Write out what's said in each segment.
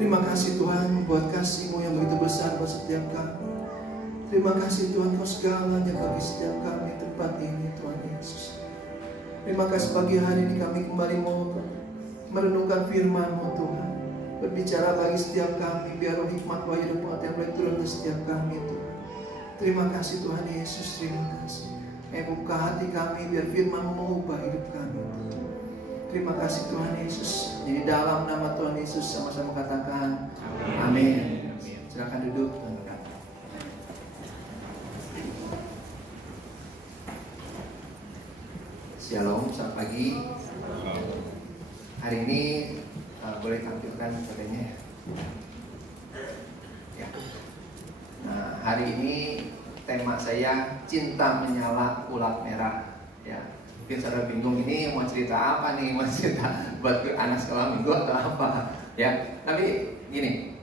Terima kasih Tuhan buat kasih-Mu yang begitu besar buat setiap kami. Terima kasih Tuhan, Kau segalanya bagi setiap kami tempat ini, Tuhan Yesus. Terima kasih pagi hari ini kami kembali mau merenungkan firman-Mu Tuhan. Berbicara bagi setiap kami, biar roh hikmat wahyu dan pengetahuan boleh turun ke setiap kami Tuhan. Terima kasih Tuhan Yesus, terima kasih. Buka hati kami biar firman-Mu mengubah hidup kami Tuhan. Terima kasih Tuhan Yesus. Jadi dalam nama Tuhan Yesus sama-sama katakan amin. Silakan duduk Tuhan. Shalom, selamat pagi. Hari ini boleh tampilkan fotonya ya. Nah, hari ini tema saya cinta menyala ulat merah ya. Mungkin saudara bingung ini mau cerita apa nih, mau cerita buat anak sekolah minggu atau apa ya. Tapi gini,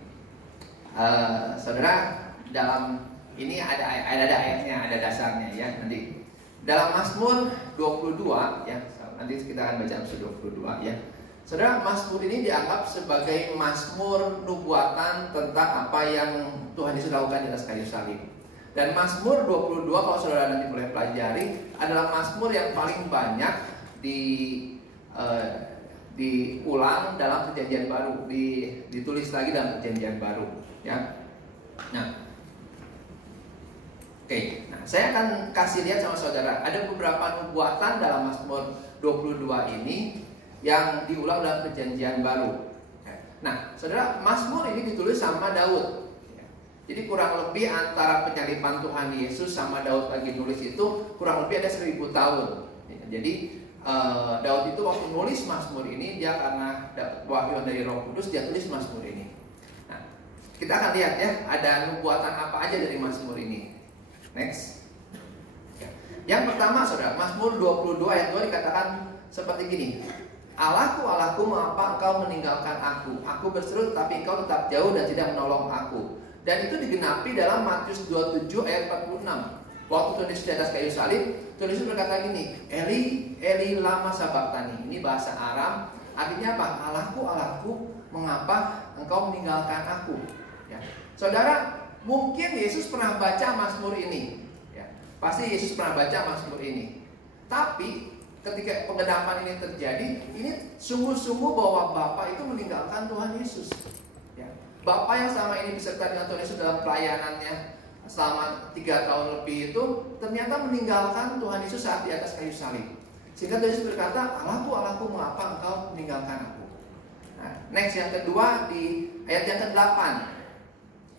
saudara, dalam ini ada ayatnya, ada dasarnya ya. Nanti dalam Mazmur 22 ya, nanti kita akan baca Mazmur 22 ya. Saudara, Mazmur ini dianggap sebagai Mazmur nubuatan tentang apa yang Tuhan Yesus lakukan di atas kayu salib. Dan Mazmur 22 kalau saudara nanti boleh pelajari adalah Mazmur yang paling banyak diulang dalam perjanjian baru, ditulis lagi dalam perjanjian baru ya. Nah, oke, nah saya akan kasih lihat sama saudara, ada beberapa nubuatan dalam Mazmur 22 ini yang diulang dalam perjanjian baru. Nah, saudara, Mazmur ini ditulis sama Daud. Jadi kurang lebih antara penyaliban Tuhan Yesus sama Daud lagi nulis itu kurang lebih ada 1000 tahun. Jadi Daud itu waktu nulis Mazmur ini, dia karena dapat wahyu dari Roh Kudus, dia tulis Mazmur ini. Nah, kita akan lihat ya, ada nubuatan apa aja dari Mazmur ini. Next. Yang pertama saudara, Mazmur 22 ayat 2 dikatakan seperti gini. Allahku, Allahku, mengapa engkau meninggalkan aku? Aku berseru tapi engkau tetap jauh dan tidak menolong aku. Dan itu digenapi dalam Matius 27 ayat 46. Waktu Tuhan Yesus di atas kayu salib, Tuhan Yesus berkata gini, Eli, Eli lama sabachthani. Ini bahasa Aram, artinya apa? Allahku, Allahku, mengapa engkau meninggalkan aku? Ya. Saudara, mungkin Yesus pernah baca Mazmur ini. Ya. Pasti Yesus pernah baca Mazmur ini. Tapi ketika penggenapan ini terjadi, ini sungguh-sungguh bahwa Bapa itu meninggalkan Tuhan Yesus. Ya. Bapa yang selama ini beserta dengan Tuhan Yesus dalam pelayanannya selama 3 tahun lebih itu ternyata meninggalkan Tuhan Yesus saat di atas kayu salib. Sehingga Tuhan Yesus berkata, Allahku, Allahku, mengapa engkau meninggalkan aku? Nah, next yang kedua di ayat yang ke-8,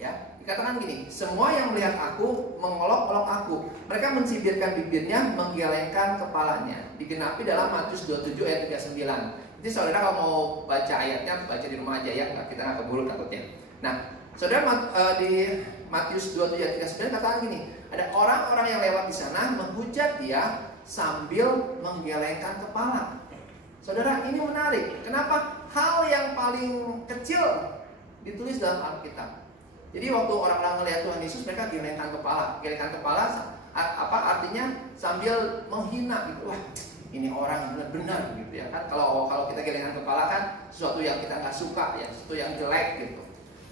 ya dikatakan gini, semua yang melihat aku mengolok-olok aku, mereka mencibirkan bibirnya, menggelengkan kepalanya. Digenapi dalam Matius 27 ayat 39. Jadi saudara kalau mau baca ayatnya, baca di rumah aja ya, kita nggak keburu takutnya. Nah, saudara di Matius 27 ayat 39 katakan gini, ada orang-orang yang lewat di sana menghujat dia sambil menggelengkan kepala. Saudara, ini menarik. Kenapa? Hal yang paling kecil ditulis dalam Alkitab. Jadi waktu orang-orang melihat Tuhan Yesus, mereka gelengkan kepala. Gelengkan kepala apa artinya? Sambil menghina gitu. Wah, ini orang benar-benar gitu ya kan. Kalau kita gelengkan kepala kan sesuatu yang kita nggak suka ya, sesuatu yang jelek gitu.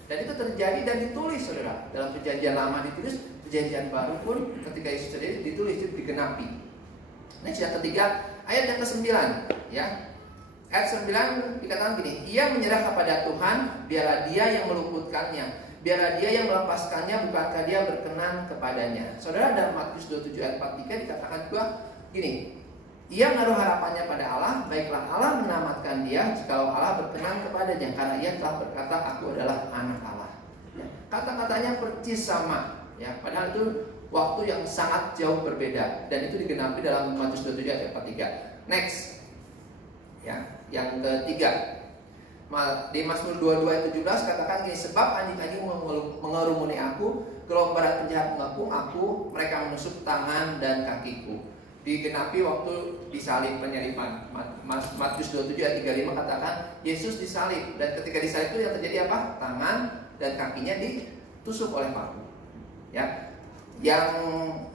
Dan itu terjadi dan ditulis saudara. Dalam perjanjian lama ditulis, perjanjian baru pun ketika Yesus terjadi ditulis, itu digenapi. Next yang ketiga, ayat yang ke-9 ya. Ayat 9 dikatakan gini, ia menyerah kepada Tuhan, biarlah dia yang meluputkannya, biarlah dia yang melepaskannya, bukankah dia berkenan kepadanya. Saudara, dalam Matius 27 ayat 43 dikatakan juga gini, ia menaruh harapannya pada Allah, baiklah Allah menyelamatkan dia jikalau Allah berkenan kepadanya, karena ia telah berkata, aku adalah anak Allah. Ya, kata-katanya persis sama, ya, padahal itu waktu yang sangat jauh berbeda, dan itu digenapi dalam Matius 27 ayat 43. Next, ya, yang ketiga, di Mazmur 22 ayat 17 katakan gini, sebab anjing-anjing mengerumuni aku, gelombaran penjahat mengepung aku, mereka menusuk tangan dan kakiku. Digenapi waktu disalib penyaliban. Matius 27 ayat 35 katakan Yesus disalib, dan ketika disalib itu yang terjadi apa? Tangan dan kakinya ditusuk oleh paku. Ya. Yang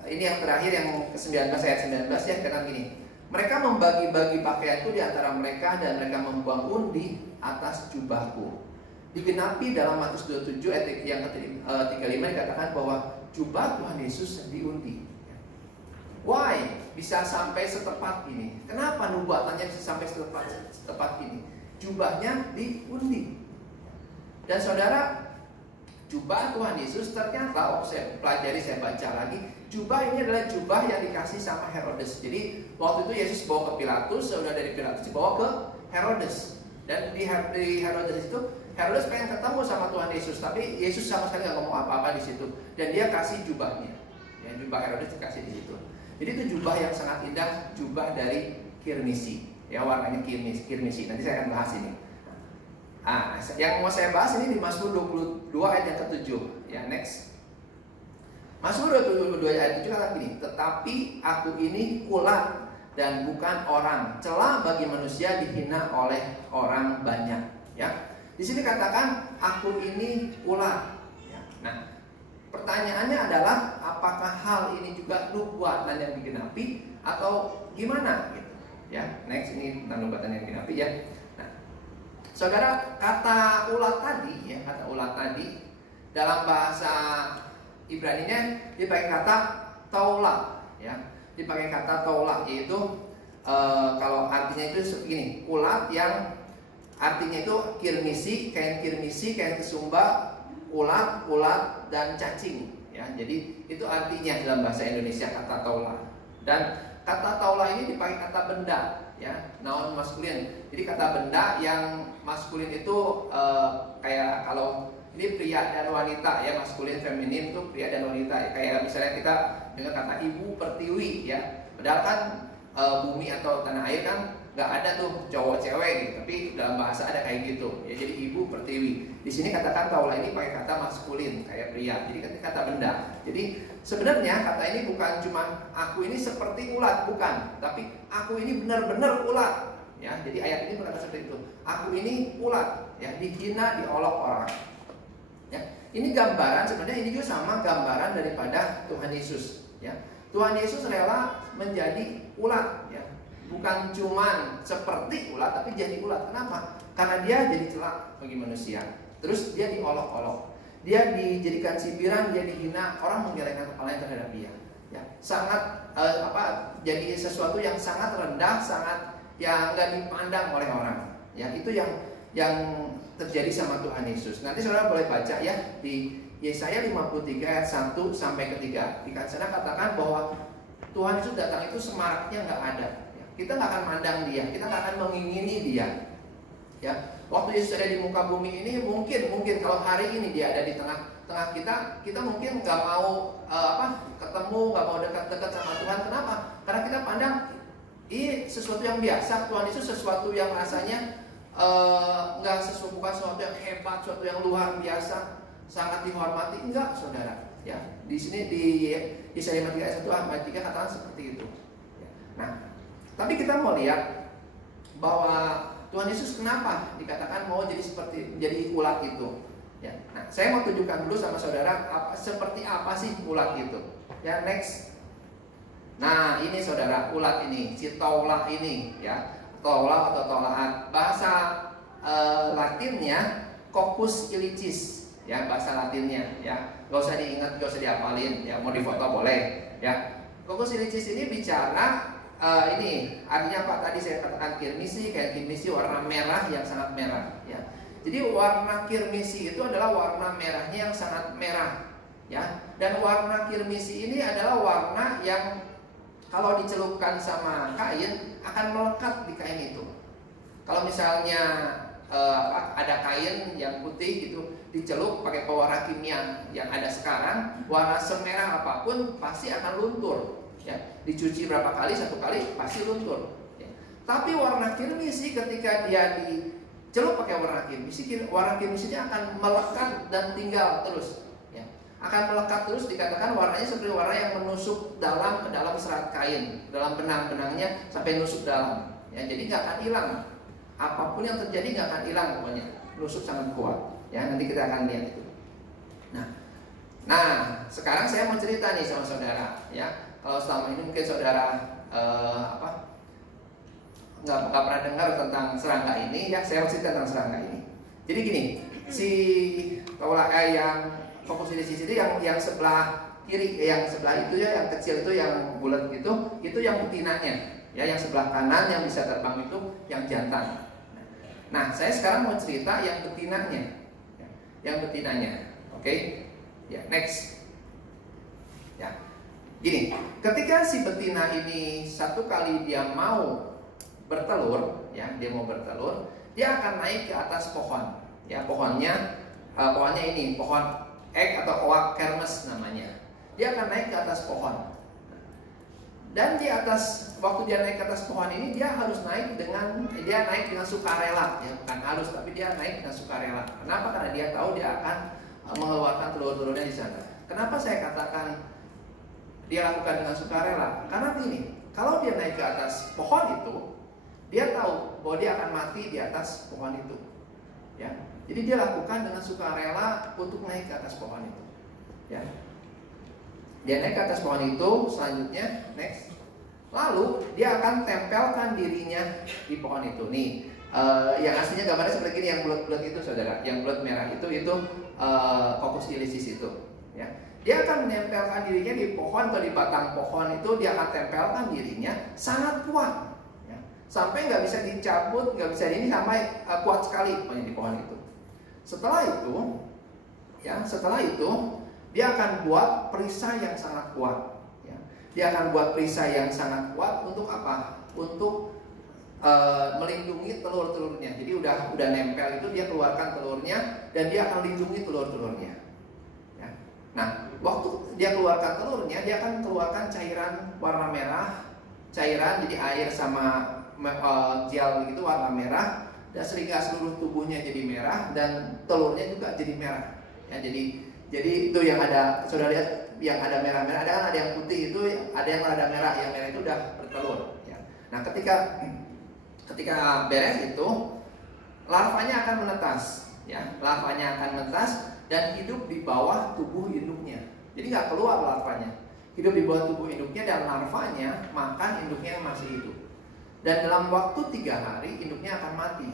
ini yang terakhir yang ke-19 ayat 19 ya, katakan gini. Mereka membagi-bagi pakaianku di antara mereka dan mereka membuang undi atas jubahku. Digenapi dalam Matius 27 ayat yang ke-35 dikatakan bahwa jubah Tuhan Yesus diundi. Why bisa sampai setepat ini? Kenapa nubuatannya bisa sampai setepat ini? Jubahnya diundi. Dan saudara, jubah Tuhan Yesus ternyata, saya pelajari, saya baca lagi, jubah ini adalah jubah yang dikasih sama Herodes. Jadi waktu itu Yesus bawa ke Pilatus, sudah dari Pilatus dibawa ke Herodes. Dan di Herodes itu, Herodes pengen ketemu sama Tuhan Yesus, tapi Yesus sama sekali nggak ngomong apa-apa di situ. Dan dia kasih jubahnya. Ya, jubah Herodes dikasih di situ. Jadi itu jubah yang sangat indah, jubah dari kirmisi. Ya, warnanya kirmisi. Nanti saya akan bahas ini. Nah, yang mau saya bahas ini di Mazmur 22 ayat yang ke-7. Ya, next. Mazmur 22 ayat 7 kata gini, tetapi aku ini ulat dan bukan orang, celah bagi manusia, dihina oleh orang banyak. Ya, di sini katakan aku ini ulat. Ya. Nah, pertanyaannya adalah apakah hal ini juga nubuatan yang digenapi atau gimana? Gitu. Ya, next, ini tentang nubuatan yang digenapi ya. Nah, saudara, kata ulat tadi, ya, kata ulat tadi dalam bahasa Ibraninya dipakai kata taula, ya, dipakai kata taula, yaitu kalau artinya itu segini, ulat yang artinya itu kirmisi, kain kesumba, ulat dan cacing, ya. Jadi itu artinya dalam bahasa Indonesia kata taula. Dan kata taula ini dipakai kata benda, ya, noun maskulin. Jadi kata benda yang maskulin itu kayak kalau ini pria dan wanita, ya, maskulin feminin itu pria dan wanita, ya. Kayak misalnya kita dengan kata ibu pertiwi, ya. Padahal kan bumi atau tanah air kan nggak ada tuh cowok cewek gitu, tapi dalam bahasa ada kayak gitu ya. Jadi ibu pertiwi. Di sini katakan taula ini pakai kata maskulin kayak pria, jadi kata benda. Jadi sebenarnya kata ini bukan cuma aku ini seperti ulat, bukan, tapi aku ini benar-benar ulat ya. Jadi ayat ini berkata seperti itu, aku ini ulat ya, dihina, diolok orang ya. Ini gambaran, sebenarnya ini juga sama gambaran daripada Tuhan Yesus ya. Tuhan Yesus rela menjadi ulat ya, bukan cuman seperti ulat tapi jadi ulat. Kenapa? Karena dia jadi celak bagi manusia. Terus dia diolok-olok, dia dijadikan cibiran, dia dihina, orang menggelengkan kepalanya terhadap dia ya. Sangat jadi sesuatu yang sangat rendah, sangat yang nggak dipandang oleh orang ya. Itu yang terjadi sama Tuhan Yesus. Nanti saudara boleh baca ya di Yesaya 53 ayat 1 sampai ke 3. Di sana katakan bahwa Tuhan Yesus datang itu semaraknya nggak ada ya. Kita nggak akan mandang dia, kita nggak akan mengingini dia ya. Waktu Yesus ada di muka bumi ini, mungkin kalau hari ini dia ada di tengah-tengah kita mungkin nggak mau ketemu, nggak mau dekat-dekat sama Tuhan. Kenapa? Karena kita pandang ini sesuatu yang biasa. Tuhan Yesus sesuatu yang rasanya bukan sesuatu yang hebat, sesuatu yang luar biasa, sangat dihormati. Enggak, saudara ya. Di sini di Yesaya 53 ayat 1 sampai 3 katakan seperti itu ya. Nah, tapi kita mau lihat bahwa Tuhan Yesus kenapa dikatakan mau jadi ulat itu ya. Nah, saya mau tunjukkan dulu sama saudara seperti apa sih ulat itu ya. Next. Nah, ini saudara, ulat ini, si taula ini ya. Taula atau tolaat, bahasa Latinnya Coccus ilicis ya, bahasa Latinnya ya. Gak usah diingat, gak usah dihafalin ya, mau difoto boleh ya. Coccus ilicis ini bicara ini artinya apa? Tadi saya katakan kirmisi, kayak kirmisi warna merah yang sangat merah ya. Jadi warna kirmisi itu adalah warna merahnya yang sangat merah ya. Dan warna kirmisi ini adalah warna yang kalau dicelupkan sama kain akan melekat di kain itu. Kalau misalnya ada kain yang putih gitu dicelup pakai pewarna kimia yang ada sekarang, warna semerah apapun pasti akan luntur ya. Dicuci berapa kali, satu kali pasti luntur ya. Tapi warna kirmisi ketika dia dicelup pakai warna kirmisinya akan melekat dan tinggal terus ya. Akan melekat terus, dikatakan warnanya seperti warna yang menusuk ke dalam serat kain, dalam benang-benangnya sampai nusuk dalam ya. Jadi nggak akan hilang, apapun yang terjadi nggak akan hilang pokoknya, nusuk sangat kuat ya. Nanti kita akan lihat itu. Nah sekarang saya mau cerita nih sama saudara ya. Kalau selama ini mungkin saudara nggak pernah dengar tentang serangga ini ya, saya mau cerita tentang serangga ini. Jadi gini, si taula yang Coccus ilicis ini yang sebelah kiri, yang sebelah itu ya, yang kecil itu yang bulat itu yang betinanya ya. Yang sebelah kanan yang bisa terbang itu yang jantan. Nah saya sekarang mau cerita yang betinanya ya. Yang betinanya, oke ya. Next ya. Gini, ketika si betina ini satu kali dia mau bertelur ya, dia akan naik ke atas pohon ya. Pohonnya ini pohon ek atau oak kermes namanya. Dia akan naik ke atas pohon. Dan di atas, waktu dia naik ke atas pohon ini, dia naik dengan sukarela ya, bukan harus, tapi dia naik dengan sukarela. Kenapa? Karena dia tahu dia akan mengeluarkan telur-telurnya di sana. Kenapa saya katakan dia lakukan dengan sukarela? Karena gini, kalau dia naik ke atas pohon itu, dia tahu bahwa dia akan mati di atas pohon itu ya. Jadi dia lakukan dengan sukarela untuk naik ke atas pohon itu ya. Dia naik ke atas pohon itu, selanjutnya next. Lalu dia akan tempelkan dirinya di pohon itu. Nih, yang aslinya gambarnya seperti ini, yang bulat-bulat itu saudara, yang bulat merah itu Coccus ilicis itu ya. Dia akan menempelkan dirinya di pohon atau di batang pohon itu, dia akan tempelkan dirinya sangat kuat ya. Sampai nggak bisa dicabut, nggak bisa ini, sampai kuat sekali pokoknya di pohon itu. Setelah itu dia akan buat perisai yang sangat kuat ya. Dia akan buat perisai yang sangat kuat untuk apa? Untuk melindungi telur-telurnya. Jadi udah nempel itu, dia keluarkan telurnya dan dia akan lindungi telur-telurnya ya. Nah, waktu dia keluarkan telurnya, dia akan keluarkan cairan warna merah, cairan jadi air sama gel begitu warna merah, dan sehingga seluruh tubuhnya jadi merah dan telurnya juga jadi merah. Ya, jadi itu yang ada, saudara lihat yang ada merah-merah, ada yang putih itu, ada yang rada merah, yang merah itu udah bertelur. Ya. Nah ketika beres itu, larvanya akan menetas, ya, larvanya akan menetas dan hidup di bawah tubuh induknya. Jadi nggak keluar larvanya, hidup di bawah tubuh induknya, dan larvanya makan induknya yang masih hidup. Dan dalam waktu 3 hari induknya akan mati.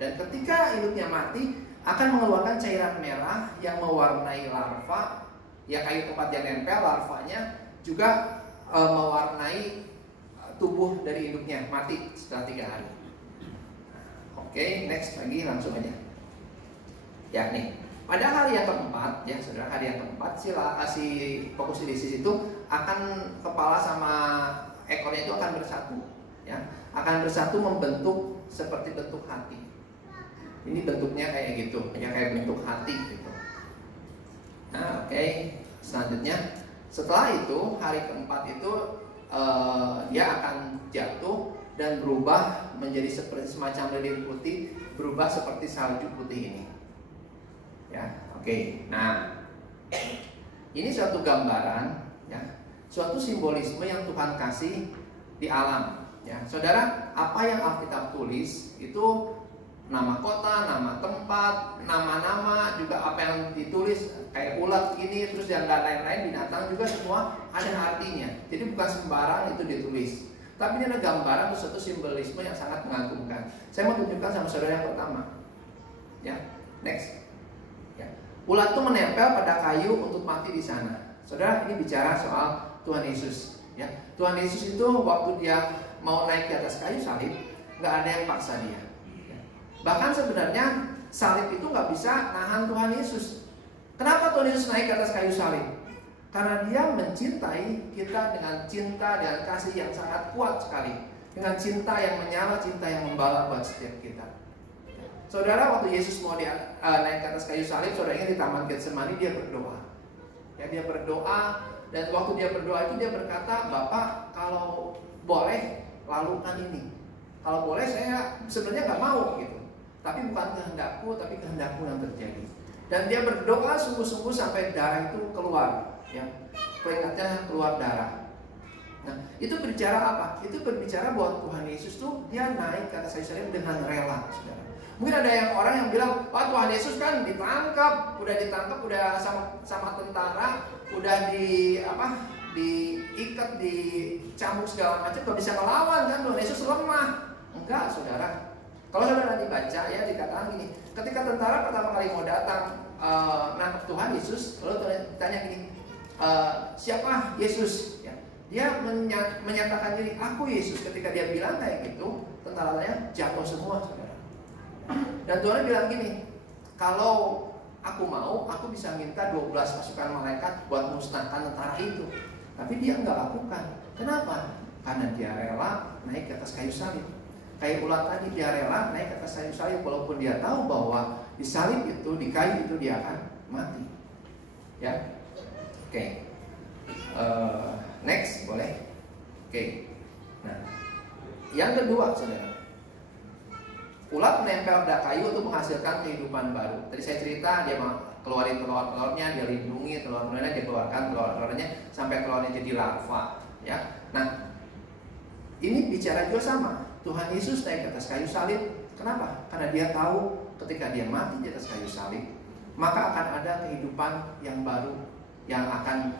Dan ketika induknya mati, akan mengeluarkan cairan merah yang mewarnai larva. Ya, kayu tempat yang nempel, larvanya juga mewarnai tubuh dari induknya, mati setelah 3 hari. Oke, next lagi, langsung aja. Ya nih, pada hari yang keempat, ya saudara, hari yang keempat si Pokusiliosis itu akan, kepala sama ekornya itu akan bersatu, ya, akan bersatu membentuk seperti bentuk hati. Ini bentuknya kayak gitu, ya, kayak bentuk hati gitu. Nah, oke. Selanjutnya, setelah itu hari keempat itu dia akan jatuh dan berubah menjadi seperti semacam lilin putih, berubah seperti salju putih ini. Ya, oke. Nah, ini suatu gambaran, ya, suatu simbolisme yang Tuhan kasih di alam. Ya, saudara, apa yang Alkitab tulis itu nama kota, nama tempat, nama-nama, juga apa yang ditulis kayak ulat ini, terus yang lain-lain, binatang juga semua ada artinya. Jadi bukan sembarang itu ditulis. Tapi ini ada gambaran atau suatu simbolisme yang sangat mengagumkan. Saya mau tunjukkan sama saudara yang pertama. Ya, next. Ya. Ulat itu menempel pada kayu untuk mati di sana. Saudara, ini bicara soal Tuhan Yesus. Ya, Tuhan Yesus itu waktu dia mau naik di atas kayu salib, nggak ada yang paksa dia. Bahkan sebenarnya salib itu nggak bisa nahan Tuhan Yesus. Kenapa Tuhan Yesus naik ke atas kayu salib? Karena dia mencintai kita dengan cinta dan kasih yang sangat kuat sekali, dengan cinta yang menyala, cinta yang membara buat setiap kita. Saudara, waktu Yesus mau naik ke atas kayu salib, saudara ingat di Taman Getsemani dia berdoa. Ya, dia berdoa, dan waktu dia berdoa itu dia berkata, Bapak, kalau boleh lalukan ini. Kalau boleh saya sebenarnya nggak mau gitu. Tapi bukan kehendakku, tapi kehendakmu yang terjadi. Dan dia berdoa sungguh-sungguh sampai darah itu keluar, ya, keringatnya keluar darah. Nah, itu berbicara apa? Itu berbicara bahwa Tuhan Yesus tuh dia naik ke atas kayu salib dengan rela, saudara. Mungkin ada yang orang yang bilang, wah Tuhan Yesus kan ditangkap, udah sama tentara, udah diikat, dicambuk segala macam, gak bisa melawan kan, Tuhan Yesus lemah. Enggak, saudara. Kalau saudara nanti baca, ya, dikatakan gini, ketika tentara pertama kali mau datang nangkep Tuhan Yesus, lalu tanya gini, siapa Yesus? Ya, dia menyatakan diri, aku Yesus. Ketika dia bilang kayak gitu, tentaranya jatuh semua, saudara. Dan Tuhan bilang gini, kalau aku mau, aku bisa minta 12 pasukan malaikat buat musnahkan tentara itu. Tapi dia nggak lakukan. Kenapa? Karena dia rela naik ke atas kayu salib. Kayak ulat tadi, dia rela naik ke atas kayu salib walaupun dia tahu bahwa di salib itu, di kayu itu dia akan mati. Ya, oke. Next, boleh? Oke. Nah, yang kedua, saudara, ulat menempel pada kayu untuk menghasilkan kehidupan baru. Tadi saya cerita dia keluarin telur-telurnya, dia lindungi telur-telurnya, dia keluarkan telur-telurnya sampai telurnya jadi larva. Ya, nah ini bicara juga sama. Tuhan Yesus naik ke atas kayu salib. Kenapa? Karena dia tahu ketika dia mati di atas kayu salib, maka akan ada kehidupan yang baru yang akan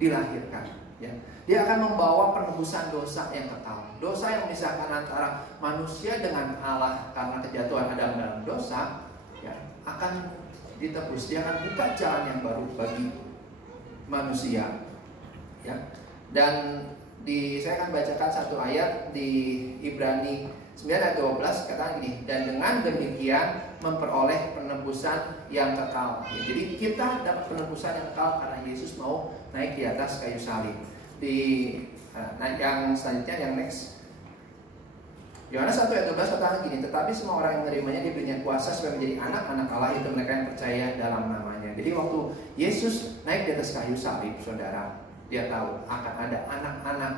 dilahirkan. Ya. Dia akan membawa penebusan dosa yang kekal. Dosa yang memisahkan antara manusia dengan Allah karena kejatuhan Adam dalam dosa, ya, akan ditebus. Dia akan buka jalan yang baru bagi manusia. Ya. Dan saya akan bacakan satu ayat di Ibrani 9 ayat 12, katakan gini, dan dengan demikian memperoleh penebusan yang kekal. Ya, jadi kita dapat penebusan yang kekal karena Yesus mau naik di atas kayu salib. Yang selanjutnya, yang next, Yohanes 1 ayat 12 katakan gini, tetapi semua orang yang menerimanya diberinya kuasa supaya menjadi anak-anak Allah, itu mereka yang percaya dalam namanya. Jadi waktu Yesus naik di atas kayu salib, saudara, dia tahu akan ada anak-anak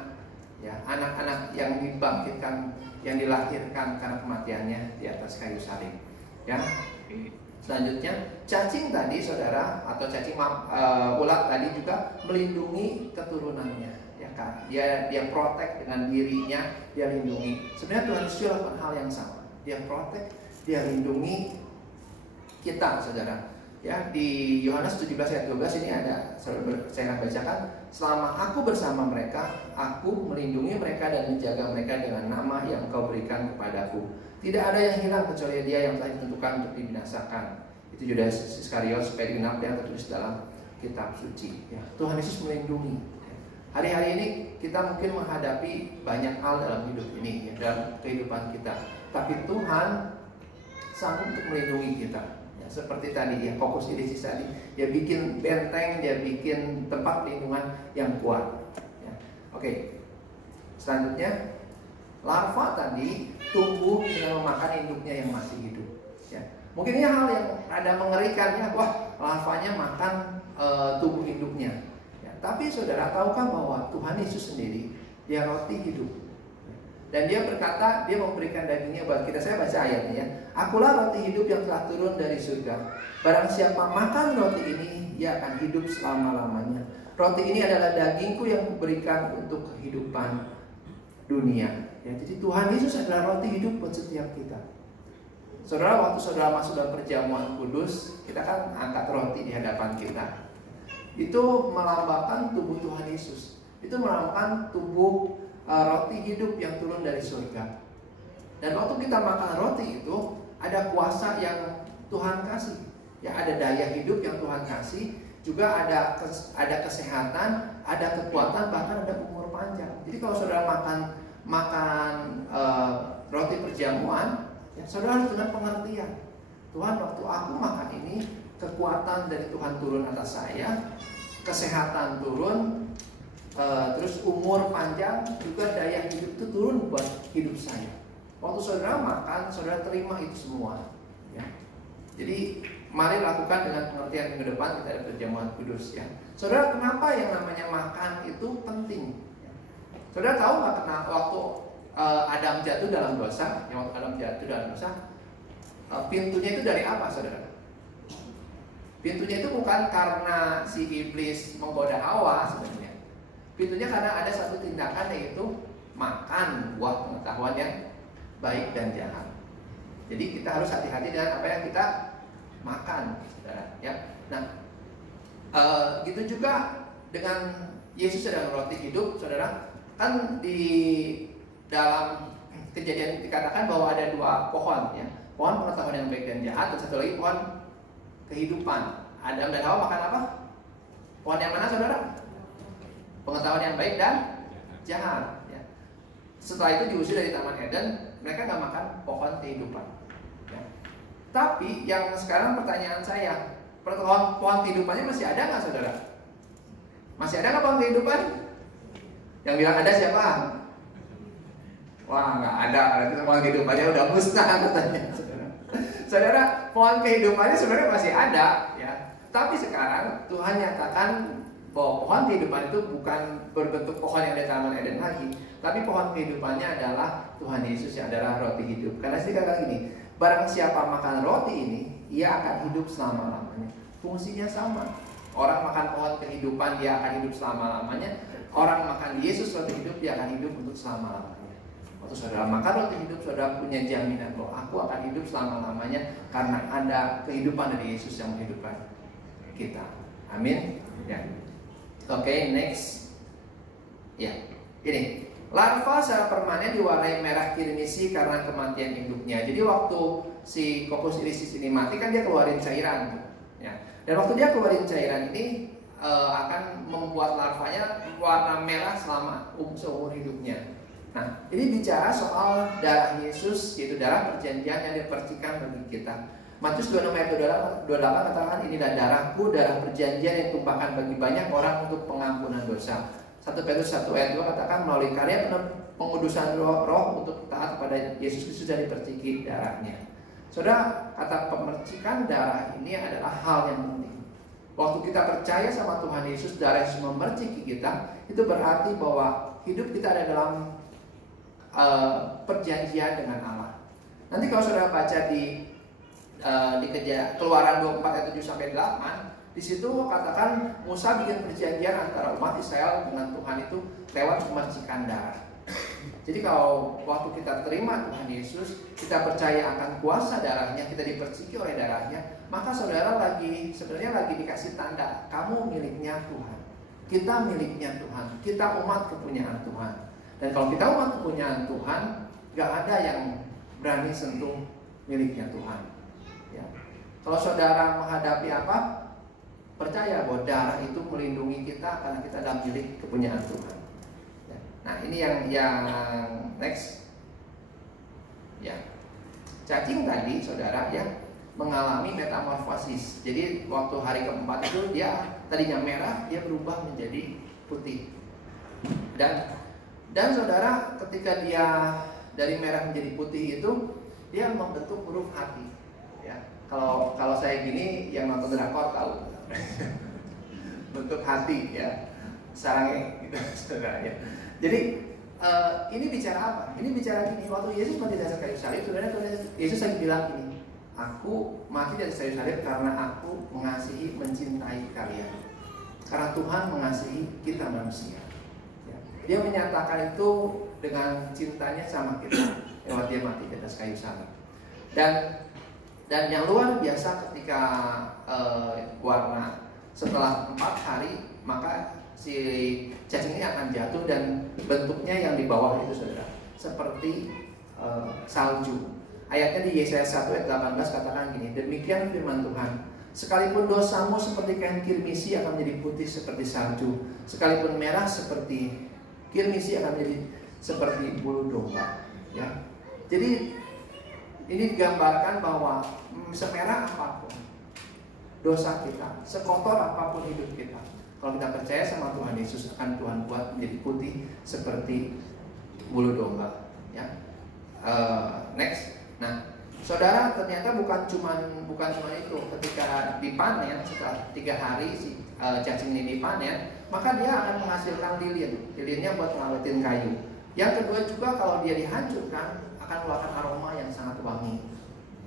Ya, anak-anak yang dibangkitkan, yang dilahirkan karena kematiannya di atas kayu salib. Ya. Selanjutnya, cacing tadi saudara, atau cacing ulat tadi juga melindungi keturunannya, ya kan? Dia protek dengan dirinya, dia lindungi. Sebenarnya Tuhan Yesus lakukan hal yang sama. Dia protek, dia lindungi kita, saudara. Ya, di Yohanes 17 ayat 12 ini ada, saya akan bacakan. Selama aku bersama mereka, aku melindungi mereka dan menjaga mereka dengan nama yang Engkau berikan kepadaku. Tidak ada yang hilang kecuali dia yang telah ditentukan untuk dibinasakan. Itu Yudas Iskariot, supaya digenapi yang tertulis dalam kitab suci. Ya, Tuhan Yesus melindungi. Hari-hari ini kita mungkin menghadapi banyak hal dalam hidup ini, ya, dalam kehidupan kita. Tapi Tuhan sanggup untuk melindungi kita. Seperti tadi ya, fokus irisis tadi, dia bikin benteng, dia bikin tempat perlindungan yang kuat. Ya. Oke, selanjutnya larva tadi tumbuh dengan memakan induknya yang masih hidup. Ya. Mungkin ini hal yang ada mengerikan ya, wah larvanya makan tubuh induknya. Ya. Tapi saudara tahukah bahwa Tuhan Yesus sendiri dia roti hidup. Dan dia berkata, dia memberikan dagingnya buat kita. Saya baca ayatnya ya. Akulah roti hidup yang telah turun dari surga. Barang siapa makan roti ini, ia akan hidup selama-lamanya. Roti ini adalah dagingku yang kuberikan untuk kehidupan dunia. Ya, jadi Tuhan Yesus adalah roti hidup buat setiap kita. Saudara, waktu saudara masuk dalam perjamuan kudus, kita kan angkat roti di hadapan kita. Itu melambangkan tubuh Tuhan Yesus. Itu melambangkan tubuh roti hidup yang turun dari surga. Dan waktu kita makan roti itu ada kuasa yang Tuhan kasih. Ya, ada daya hidup yang Tuhan kasih, juga ada kesehatan, ada kekuatan, bahkan ada umur panjang. Jadi kalau saudara makan roti perjamuan, ya, saudara harus dengan pengertian. Tuhan, waktu aku makan ini, kekuatan dari Tuhan turun atas saya, kesehatan turun, terus umur panjang, juga daya hidup itu turun buat hidup saya. Waktu saudara makan, saudara terima itu semua. Ya. Jadi mari lakukan dengan pengertian minggu depan kita ada perjamuan kudus ya. Saudara, kenapa yang namanya makan itu penting? Ya. Saudara tahu nggak kenapa waktu Adam jatuh dalam dosa? Ya, waktu Adam jatuh dalam dosa, pintunya itu dari apa, saudara? Pintunya itu bukan karena si iblis menggoda Hawa sebenarnya. Pintunya karena ada satu tindakan, yaitu makan buah pengetahuan yang baik dan jahat. Jadi kita harus hati-hati dengan apa yang kita makan, saudara. Ya, nah, gitu juga dengan Yesus adalah roti hidup, saudara. Kan di dalam Kejadian dikatakan bahwa ada dua pohon, ya, pohon pengetahuan yang baik dan jahat, dan satu lagi pohon kehidupan. Adam dan Hawa makan apa? Pohon yang mana, saudara? Pengetahuan yang baik dan jahat. Ya. Setelah itu diusir dari Taman Eden, mereka nggak makan pohon kehidupan. Ya. Tapi yang sekarang pertanyaan saya, pohon kehidupannya masih ada nggak, saudara? Masih ada nggak pohon kehidupan? Yang bilang ada siapa? Wah, nggak ada. Berarti pohon kehidupannya udah musnah katanya, saudara. Saudara, pohon kehidupannya sebenarnya masih ada, ya. Tapi sekarang Tuhan nyatakan bahwa pohon kehidupan itu bukan berbentuk pohon yang ada di Taman Eden lagi, tapi pohon kehidupannya adalah Tuhan Yesus yang adalah roti hidup. Karena sih kata gini, barang siapa makan roti ini, ia akan hidup selama-lamanya. Fungsinya sama. Orang makan pohon kehidupan, dia akan hidup selama-lamanya. Orang makan Yesus roti hidup, dia akan hidup untuk selama-lamanya. Waktu saudara makan roti hidup, saudara punya jaminan bahwa aku akan hidup selama-lamanya karena ada kehidupan dari Yesus yang menghidupkan kita. Amin. Ya. Oke, next. Ya, ini larva secara permanen diwarnai merah kirmisi karena kematian induknya. Jadi waktu si Coccus irisis ini mati, kan dia keluarin cairan, ya. Dan waktu dia keluarin cairan ini akan membuat larvanya warna merah selama seumur hidupnya. Nah, ini bicara soal darah Yesus, yaitu darah perjanjian yang dipercikan bagi kita. Matius 26 ayat 28 katakan, inilah darahku, darah perjanjian yang ditumpahkan bagi banyak orang untuk pengampunan dosa. 1 Petrus 1 ayat 2 katakan, melalui karya pengudusan roh untuk taat kepada Yesus Kristus dari perciki darahnya. Saudara, kata pemercikan darah ini adalah hal yang penting. Waktu kita percaya sama Tuhan Yesus, darah Yesus memerciki kita, itu berarti bahwa hidup kita ada dalam perjanjian dengan Allah. Nanti kalau saudara baca di Keluaran 24 ayat 7 sampai 8, di situ katakan Musa bikin perjanjian antara umat Israel dengan Tuhan itu lewat memercikan darah. Jadi kalau waktu kita terima Tuhan Yesus, kita percaya akan kuasa darahnya, kita diperciki oleh darahnya, maka saudara sebenarnya lagi dikasih tanda, kamu miliknya Tuhan, kita miliknya Tuhan, kita umat kepunyaan Tuhan. Dan kalau kita umat kepunyaan Tuhan, gak ada yang berani sentuh miliknya Tuhan. Ya. Kalau saudara menghadapi apa? Percaya bahwa darah itu melindungi kita karena kita adalah milik kepunyaan Tuhan. Ya. Nah ini yang next. Ya, cacing tadi saudara ya mengalami metamorfosis. Jadi waktu hari keempat itu dia tadinya merah, dia berubah menjadi putih. Dan saudara ketika dia dari merah menjadi putih itu dia membentuk huruf hati. Ya, kalau saya gini yang nonton drakor tahu. Bentuk hati ya, sarangnya gitu saudara ya. Jadi ini bicara apa? Ini bicara gini, waktu Yesus mati di atas kayu salib, sebenarnya Yesus lagi bilang ini, aku mati di atas kayu salib karena aku mengasihi, mencintai kalian. Karena Tuhan mengasihi kita manusia. Ya. Dia menyatakan itu dengan cintanya sama kita lewat dia mati di atas kayu salib. Dan yang luar biasa ketika warna setelah 4 hari maka si cacing ini akan jatuh dan bentuknya yang di bawah itu saudara seperti salju. Ayatnya di Yesaya 1 ayat 18 katakan gini, demikian firman Tuhan, sekalipun dosamu seperti kain kirmisi akan menjadi putih seperti salju, sekalipun merah seperti kirmisi akan menjadi seperti bulu domba. Ya, jadi ini digambarkan bahwa semerah apapun dosa kita, sekotor apapun hidup kita, kalau kita percaya sama Tuhan Yesus akan Tuhan buat menjadi putih seperti bulu domba. Ya, next. Nah, saudara ternyata bukan cuma itu. Ketika dipanen setelah 3 hari si cacing ini dipanen, maka dia akan menghasilkan lilin. Lilinnya buat ngawetin kayu. Yang kedua juga kalau dia dihancurkan akan mengeluarkan aroma yang sangat wangi.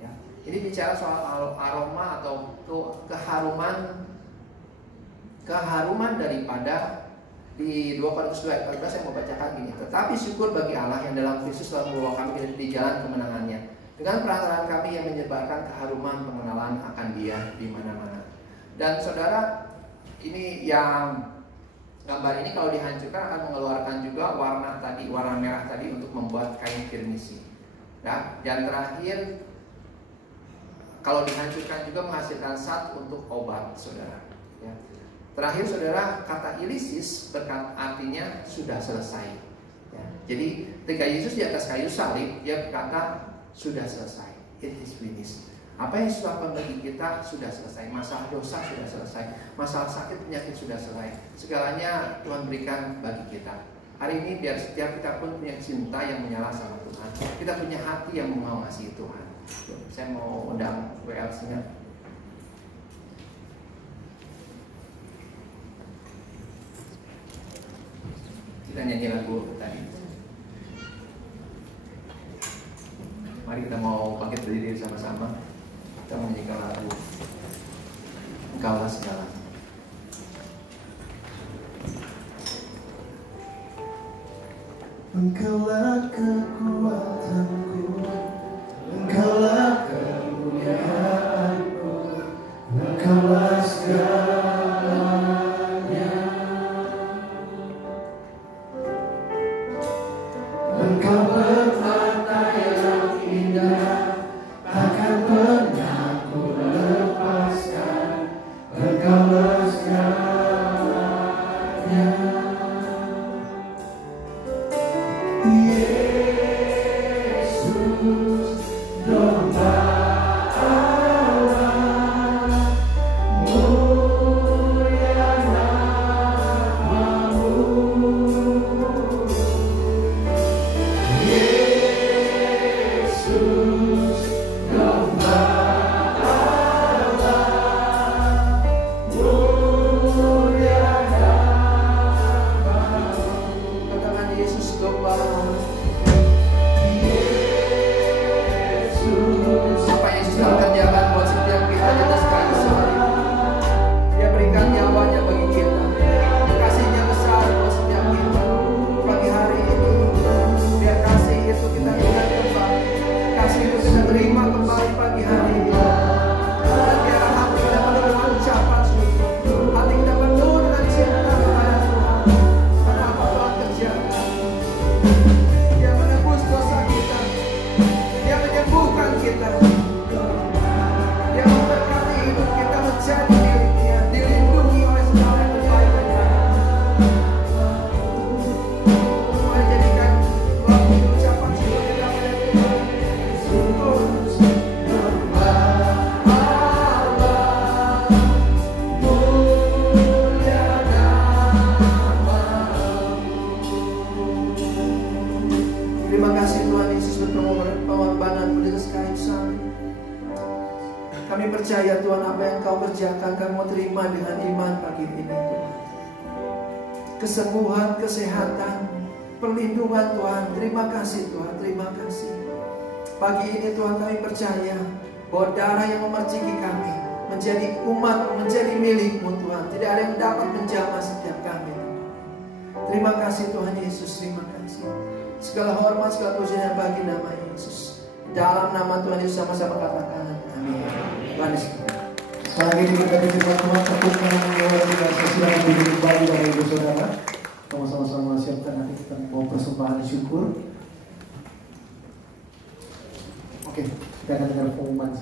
Ya. Ini bicara soal aroma atau keharuman daripada di 2 Korintus 2 ayat 14 saya mau bacakan gini. Tetapi syukur bagi Allah yang dalam Kristus telah membawa kami di jalan kemenangannya. Dengan perantaraan kami yang menyebarkan keharuman pengenalan akan Dia di mana-mana. Dan saudara, ini yang gambar ini kalau dihancurkan akan mengeluarkan juga warna merah tadi untuk membuat kain kirmisi. Ya, dan terakhir kalau dihancurkan juga menghasilkan zat untuk obat, saudara. Ya. Terakhir, saudara, kata ilisis artinya sudah selesai. Ya. Jadi ketika Yesus di atas kayu salib, dia berkata sudah selesai. It is finished. Apa yang sudah bagi kita sudah selesai. Masalah dosa sudah selesai. Masalah sakit penyakit sudah selesai. Segalanya Tuhan berikan bagi kita. Hari ini biar setiap kita pun punya cinta yang menyala sama Tuhan. Kita punya hati yang mau mengasihi Tuhan. Saya mau undang WLC-nya. Kita nyanyi lagu tadi. Mari kita mau bangkit berdiri sama-sama. Kita menyanyikan lagu Engkaulah segalanya. Engkaulah kekuatanku, Engkaulah kemuliaanku, Engkaulah segalanya. Engkau bermata yang indah, takkan pernah ku lepaskan. Engkaulah segalanya. Yesus, domba Allah, mulia namamu. Yesus, domba Allah, mulia namamu. Katakan Kami percaya Tuhan apa yang Kau kerjakan, kami mau terima dengan iman pagi ini Tuhan. Kesembuhan, kesehatan, perlindungan Tuhan. Terima kasih Tuhan, terima kasih. Pagi ini Tuhan kami percaya bahwa darah yang memerciki kami menjadi umat, menjadi milik-Mu Tuhan. Tidak ada yang dapat menjamah setiap kami. Terima kasih Tuhan Yesus, terima kasih. Segala hormat, segala pujian bagi nama Yesus. Dalam nama Tuhan Yesus sama-sama katakan amin. Tuhan Yesus. Sekarang ini kita berterima Tuhan tepuk tangan yang luar biasa. Silakan duduk kembali Bapak Ibu Saudara. Kita sama-sama siapkan nanti kita mau persembahan syukur. Oke, kita akan dengar pengumuman.